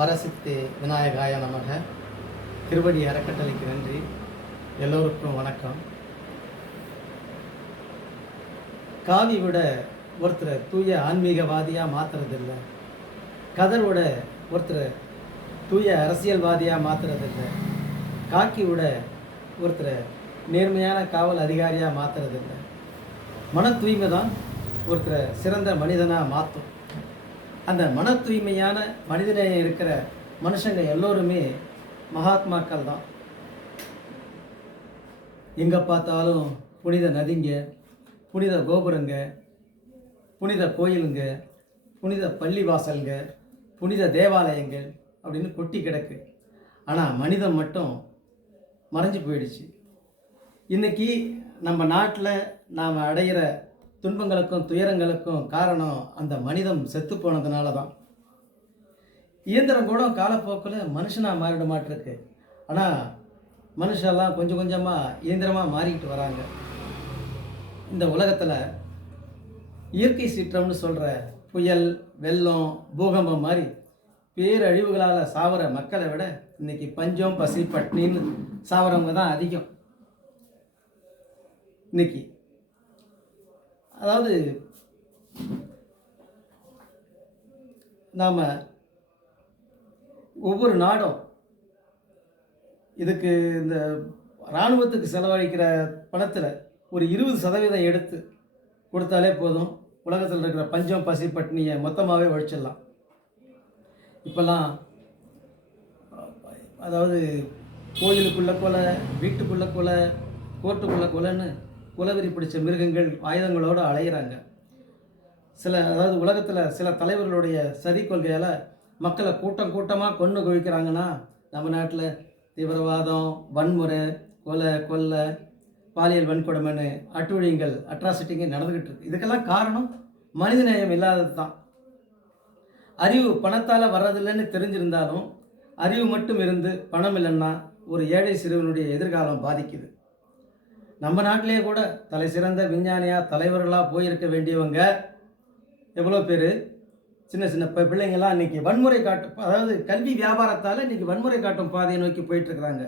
வரசித்தி விநாயகாய நமக. திருவடி அறக்கட்டளைக்கு நன்றி. எல்லோருக்கும் வணக்கம். காவி விட ஒருத்தரை தூய ஆன்மீகவாதியாக மாற்றுறதில்லை, கதர் விட ஒருத்தரை தூய அரசியல்வாதியாக மாற்றுறதில்லை, காக்கி விட ஒருத்தரை நேர்மையான காவல் அதிகாரியாக மாற்றுறதில்லை. மன தூய்மை தான் ஒருத்தரை சிறந்த மனிதனாக மாற்றும். அந்த மன தூய்மையான மனிதநேயம் இருக்கிற மனுஷங்க எல்லோருமே மகாத்மாக்கள் தான். எங்கே பார்த்தாலும் புனித நதிங்க, புனித கோபுரங்க, புனித கோயிலுங்க, புனித பள்ளிவாசல்ங்க, புனித தேவாலயங்கள் அப்படின்னு கொட்டி கிடக்கு. ஆனால் மனிதன் மட்டும் மறைஞ்சு போயிடுச்சு. இன்றைக்கி நம்ம நாட்டில் நாம் அடைகிற துன்பங்களுக்கும் துயரங்களுக்கும் காரணம் அந்த மனிதம் செத்து போனதுனால தான். இயந்திரம் கூட காலப்போக்கில் மனுஷனாக மாறிட மாட்டிருக்கு. ஆனால் மனுஷெல்லாம் கொஞ்சம் கொஞ்சமாக இயந்திரமாக மாறிக்கிட்டு வராங்க. இந்த உலகத்தில் இயற்கை சீற்றம்னு சொல்கிற புயல், வெள்ளம், பூகம்பம் மாதிரி பேரழிவுகளால் சாவர மக்களை விட இன்றைக்கி பஞ்சம், பசி, பட்னின்னு சாவரவங்க தான் அதிகம். இன்னைக்கு அதாவது நாம் ஒவ்வொரு நாடும் இதுக்கு இந்த இராணுவத்துக்கு செலவழிக்கிற பணத்தில் ஒரு 20% எடுத்து கொடுத்தாலே போதும், உலகத்தில் இருக்கிற பஞ்சம், பசி, பட்டினியை மொத்தமாகவே ஒழிச்சிடலாம். இப்போல்லாம் அதாவது கோயிலுக்குள்ளே கொலை, வீட்டுக்குள்ளே கொலை, கோர்ட்டுக்குள்ளே கொலைன்னு குலவெறி பிடிச்ச மிருகங்கள் ஆயுதங்களோடு அலையிறாங்க. அதாவது உலகத்தில் சில தலைவர்களுடைய சதி கொள்கையால் மக்களை கூட்டம் கூட்டமாக கொன்று குவிக்கிறாங்கன்னா, நம்ம நாட்டில் தீவிரவாதம், வன்முறை, கொலை, பாலியல் வன்கொடுமைன்னு அட்டுழியங்கள், அட்ராசிட்டிங்க நடந்துக்கிட்டு இருக்கு. இதுக்கெல்லாம் காரணம் மனிதநேயம் இல்லாதது தான். அறிவு பணத்தால் வர்றதில்லைன்னு தெரிஞ்சிருந்தாலும் அறிவு மட்டும் இருந்து பணம் இல்லைன்னா ஒரு ஏழை சிறுவனுடைய எதிர்காலம் பாதிக்குது. நம்ம நாட்டிலே கூட தலை சிறந்த விஞ்ஞானியாக தலைவர்களாக போயிருக்க வேண்டியவங்க எவ்வளோ பேர், சின்ன சின்ன பிள்ளைங்கள்லாம் இன்றைக்கி வன்முறை காட்டும், அதாவது கல்வி வியாபாரத்தால் இன்றைக்கி வன்முறை காட்டும் பாதையை நோக்கி போயிட்டுருக்குறாங்க.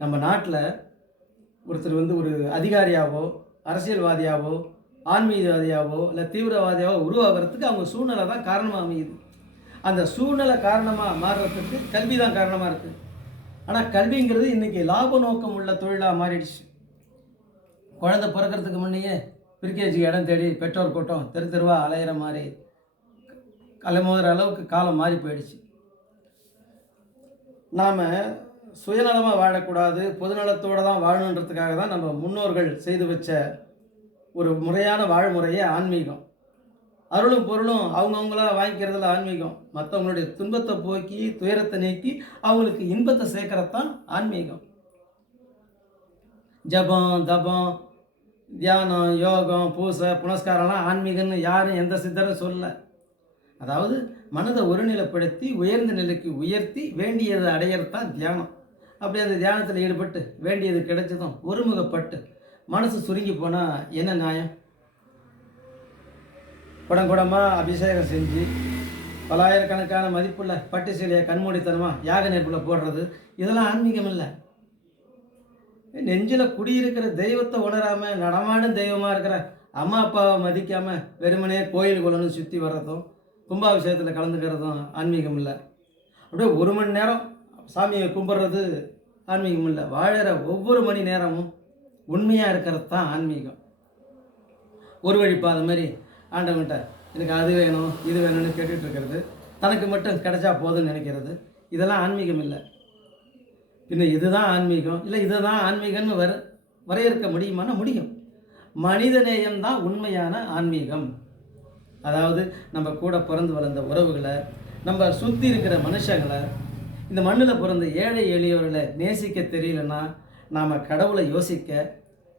நம்ம நாட்டில் ஒருத்தர் ஒரு அதிகாரியாவோ, அரசியல்வாதியாவோ, ஆன்மீகவாதியாவோ, இல்லை தீவிரவாதியாவோ உருவாகிறதுக்கு அவங்க சூழ்நிலை தான் காரணமாக அமையுது. அந்த சூழ்நிலை காரணமாக மாறுறதுக்கு கல்வி தான் காரணமாக இருக்குது. ஆனால் கல்விங்கிறது இன்றைக்கி லாப நோக்கம் உள்ள தொழிலாக மாறிடுச்சு. குழந்தை பிறக்கிறதுக்கு முன்னையே பிரிகேஜிக்கு இடம் தேடி பெற்றோர் கூட்டம் தெருவாக அலையிற மாதிரி அலைமோதுற அளவுக்கு காலம் மாறி போயிடுச்சு. நாம் சுயநலமாக வாழக்கூடாது, பொதுநலத்தோடு தான் வாழணுன்றதுக்காக தான் நம்ம முன்னோர்கள் செய்து வச்ச ஒரு முறையான வாழ்முறையே ஆன்மீகம். அருளும் பொருளும் அவங்கவுங்களா வாங்கிக்கிறதுல ஆன்மீகம். மற்றவங்களுடைய துன்பத்தை போக்கி துயரத்தை நீக்கி அவங்களுக்கு இன்பத்தை சேர்க்கறது தான் ஆன்மீகம். ஜபம், தபம், தியானம், யோகம், பூசை, புனஸ்காரம்லாம் ஆன்மீகம்னு யாரும் எந்த சித்தரும் சொல்ல. அதாவது மனதை ஒருநிலைப்படுத்தி உயர்ந்த நிலைக்கு உயர்த்தி வேண்டியதை அடையிறது தான் தியானம். அப்படி அந்த தியானத்தில் ஈடுபட்டு வேண்டியது கிடைச்சதும் ஒருமுகப்பட்டு மனசு சுருங்கி போனால் என்ன நியாயம்? குடங்குடமாக அபிஷேகம் செஞ்சு பலாயிரக்கணக்கான மதிப்புள்ள பட்டு சீலையை கண்மூடித்தனமாக யாக நெருப்பில் போடுறது இதெல்லாம் ஆன்மீகம் இல்லை. நெஞ்சில் குடியிருக்கிற தெய்வத்தை உணராமல் நடமாடும் தெய்வமாக இருக்கிற அம்மா அப்பாவை மதிக்காமல் வெறுமனே கோயில் குளம்னு சுற்றி வர்றதும் கும்பாபிஷேகத்தில் கலந்துக்கிறதும் ஆன்மீகம் இல்லை. அப்படியே 1 மணி நேரம் சாமியை கும்பிட்றது ஆன்மீகம் இல்லை. வாழற ஒவ்வொரு மணி நேரமும் உண்மையாக இருக்கிறது தான் ஆன்மீகம். ஒரு வழிப்பாத மாதிரி ஆண்டவன்கிட்ட எனக்கு அது வேணும் இது வேணும்னு கேட்டுட்டு இருக்கிறது, தனக்கு மட்டும் கிடைச்சா போதும்னு நினைக்கிறது, இதெல்லாம் ஆன்மீகம் இல்லை. இன்னும் இதுதான் ஆன்மீகம் இல்லை இதுதான் ஆன்மீகம்னு வரையறுக்க முடியுமானா முடியும். மனிதநேயம் தான் உண்மையான ஆன்மீகம். அதாவது நம்ம கூட பிறந்து வளர்ந்த உறவுகளை, நம்ம சுற்றி இருக்கிற மனுஷங்களை, இந்த மண்ணில் பிறந்த ஏழை எளியவர்களை நேசிக்க தெரியலன்னா நாம் கடவுளை யோசிக்க,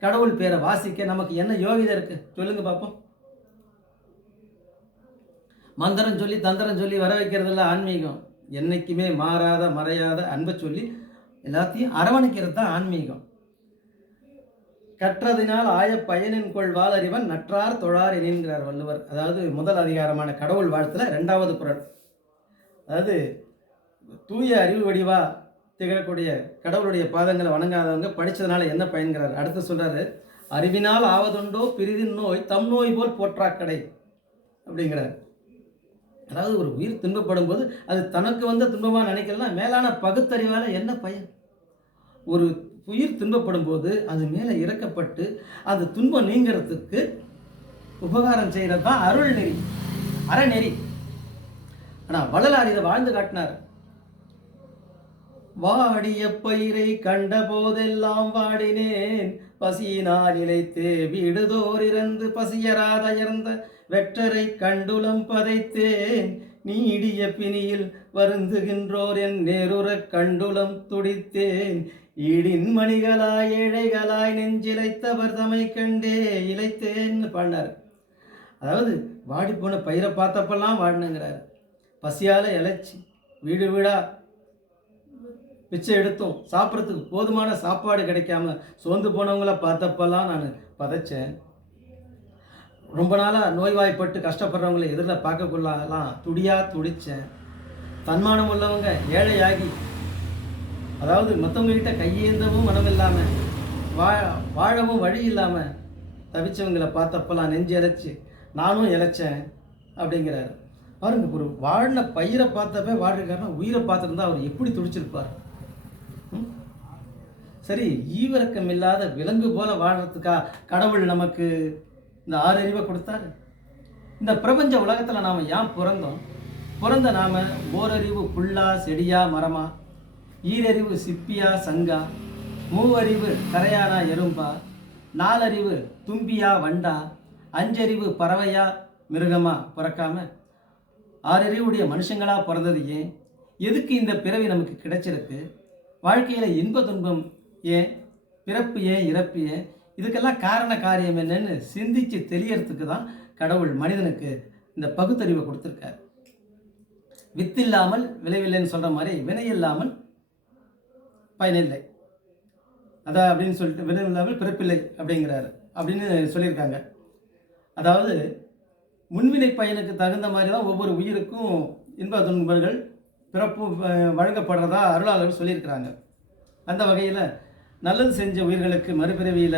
கடவுள் பேரை வாசிக்க நமக்கு என்ன யோகிதை இருக்குது சொல்லுங்க பார்ப்போம். மந்திரம் சொல்லி தந்திரம் சொல்லி வர வைக்கிறதில்ல ஆன்மீகம். என்றைக்குமே மாறாத மறையாத அன்பை சொல்லி எல்லாத்தையும் அரவணைக்கிறது தான் ஆன்மீகம். கற்றதினால் ஆய பயனின் கொள்வாள் அறிவன் நற்றார் தொழார் என்கிறார் வள்ளுவர். அதாவது முதல் அதிகாரமான கடவுள் வாழ்த்துல 2வது குறள். அதாவது தூய அறிவு வடிவா திகழக்கூடிய கடவுளுடைய பாதங்களை வணங்காதவங்க படித்ததுனால என்ன பயன்கிறார்? அடுத்து சொல்கிறாரு, அறிவினால் ஆவதுண்டோ பிரிதின் நோய் தம் நோய் போல் போற்றாக்கடை அப்படிங்கிறார். அதாவது ஒரு உயிர் துன்பப்படும் போது அது தனக்கு வந்த துன்பமாக நினைக்கலாம், மேலான பகுத்தறிவால் என்ன பயன்? ஒரு உயிர் துன்பப்படும் போது அது மேலே இறக்கப்பட்டு அந்த துன்பம் நீங்கிறதுக்கு உபகாரம் செய்கிறது தான் அருள் நெறி, அறநெறி. ஆனால் வள்ளலார் இதை வாழ்ந்து காட்டினார். வாடிய பயிரை கண்ட போதெல்லாம் வாடினேன், பசியினால் இழைத்தே வீடுதோர் இறந்து பசியராதயர்ந்த வெற்றரை கண்டுளம் பதைத்தேன், நீடிய பிணியில் வருந்துகின்றோர் என் நேருறக் கண்டுளம் துடித்தேன், ஈடின் மணிகளாய் ஏழைகளாய் நெஞ்சிலைத்தவர் தமை கண்டே இழைத்தேன்னு பாடினார். அதாவது வாடி போன பயிரை பார்த்தப்பெல்லாம் வாடினுங்கிறார். பசியால் இழைச்சி வீடு வீடா பிச்சை எடுத்தோம், சாப்பிட்றதுக்கு போதுமான சாப்பாடு கிடைக்காம சோர்ந்து போனவங்கள பார்த்தப்பெல்லாம் நான் பதைச்சேன். ரொம்ப நாளாக நோய்வாய்ப்பட்டு கஷ்டப்படுறவங்களை எதிரில் பார்க்கக்குள்ளலாம் துடித்தேன். தன்மானம் உள்ளவங்க ஏழையாகி, அதாவது மற்றவங்ககிட்ட கையேந்தவும் மனம் இல்லாமல் வாழவும் வழி இல்லாமல் தவிச்சவங்களை பார்த்தப்பெல்லாம் நெஞ்சு இழைச்சி நானும் இழைச்சேன் அப்படிங்கிறாரு. பாருங்க, ஒரு வாழ்ன பயிரை பார்த்தப்ப வாழ்றாருன்னா உயிரை பார்த்துருந்தா அவர் எப்படி துடிச்சிருப்பார்? சரி, ஈவிரக்கம் இல்லாத விலங்கு போல வாழ்றதுக்கா கடவுள் நமக்கு இந்த 6 அறிவை கொடுத்தாரு? இந்த பிரபஞ்ச உலகத்தில் நாம் ஏன் பிறந்தோம்? பிறந்த நாம் ஓரறிவு புல்லா செடியா மரமா, ஈரறிவு சிப்பியா சங்கா, மூவறிவு கரையானா எறும்பா, 4 அறிவு தும்பியா வண்டா, 5 அறிவு பறவையா மிருகமா பிறக்காம 6 அறிவுடைய மனுஷங்களா பிறந்தது ஏன்? எதுக்கு இந்த பிறவி நமக்கு கிடைச்சிருக்கு? வாழ்க்கையில் இன்ப துன்பம் ஏன்? பிறப்பு ஏன்? இறப்பு ஏன்? இதுக்கெல்லாம் காரண காரியம் என்னன்னு சிந்திச்சு தெரியறதுக்கு தான் கடவுள் மனிதனுக்கு இந்த பகுத்தறிவை கொடுத்துருக்கார். வித்தில்லாமல் விளைவில்லைன்னு சொல்கிற மாதிரி வினை இல்லாமல் பயனில்லை, அதான் அப்படின்னு சொல்லிட்டு வினை இல்லாமல் பிறப்பில்லை அப்படிங்கிறாரு அப்படின்னு சொல்லியிருக்காங்க. அதாவது முன்வினை பயனுக்கு தகுந்த மாதிரி தான் ஒவ்வொரு உயிருக்கும் இன்ப துன்பங்கள் பிறப்பும் வழங்கப்படுறதா அருளாளர்கள் சொல்லியிருக்கிறாங்க. அந்த வகையில் நல்லது செஞ்ச உயிர்களுக்கு மறுபிறவியில்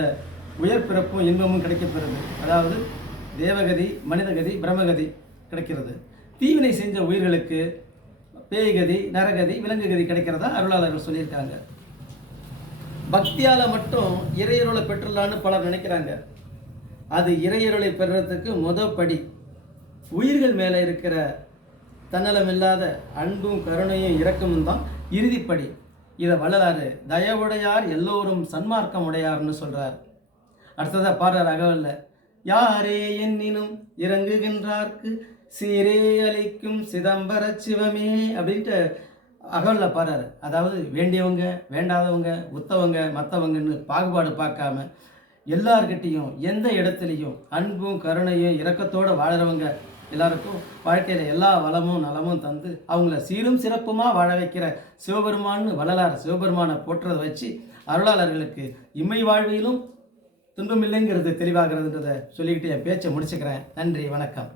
உயர் பிறப்பும் இன்பமும் கிடைக்கப்பெறுது. அதாவது தேவகதி, மனிதகதி, பிரம்மகதி கிடைக்கிறது. தீவினை செஞ்ச உயிர்களுக்கு பேய்கதி, நரகதி, விலங்குகதி கிடைக்கிறதா அருளாளர்கள் சொல்லியிருக்காங்க. பக்தியால் மட்டும் இறையருளை பெற்றுள்ளான்னு பலர் நினைக்கிறாங்க. அது இறையருளை பெறுறதுக்கு படி உயிர்கள் மேலே இருக்கிற தன்னலமில்லாத அன்பும் கருணையும் இரக்கமும் தான் இறுதிப்படி. இதை வள்ளலாறு தயவுடையார் எல்லோரும் சன்மார்க்கம் உடையார்னு சொல்கிறார். அடுத்ததாக பாடுறார் அகவல்ல, யாரே எண்ணினும் இறங்குகின்றார்க்கு சீரே அளிக்கும் சிதம்பர சிவமே அப்படின்ட்டு அகவல்ல பாடுறாரு. அதாவது வேண்டியவங்க, வேண்டாதவங்க, உத்தவங்க, மற்றவங்கன்னு பாகுபாடு பார்க்காம எல்லார்கிட்டையும் எந்த இடத்துலையும் அன்பும் கருணையும் இரக்கத்தோடு வாழறவங்க எல்லாருக்கும் வாழ்க்கையில் எல்லா வளமும் நலமும் தந்து அவங்கள சீரும் சிறப்புமாக வாழ வைக்கிற சிவபெருமான்னு வள்ளலார் சிவபெருமானை போற்றதை வச்சு அருளாளர்களுக்கு இம்மை வாழ்விலும் துன்பமில்லைங்கிறது தெளிவாகிறதுன்றதை சொல்லிக்கிட்டு என் பேச்சை முடிச்சுக்கிறேன். நன்றி, வணக்கம்.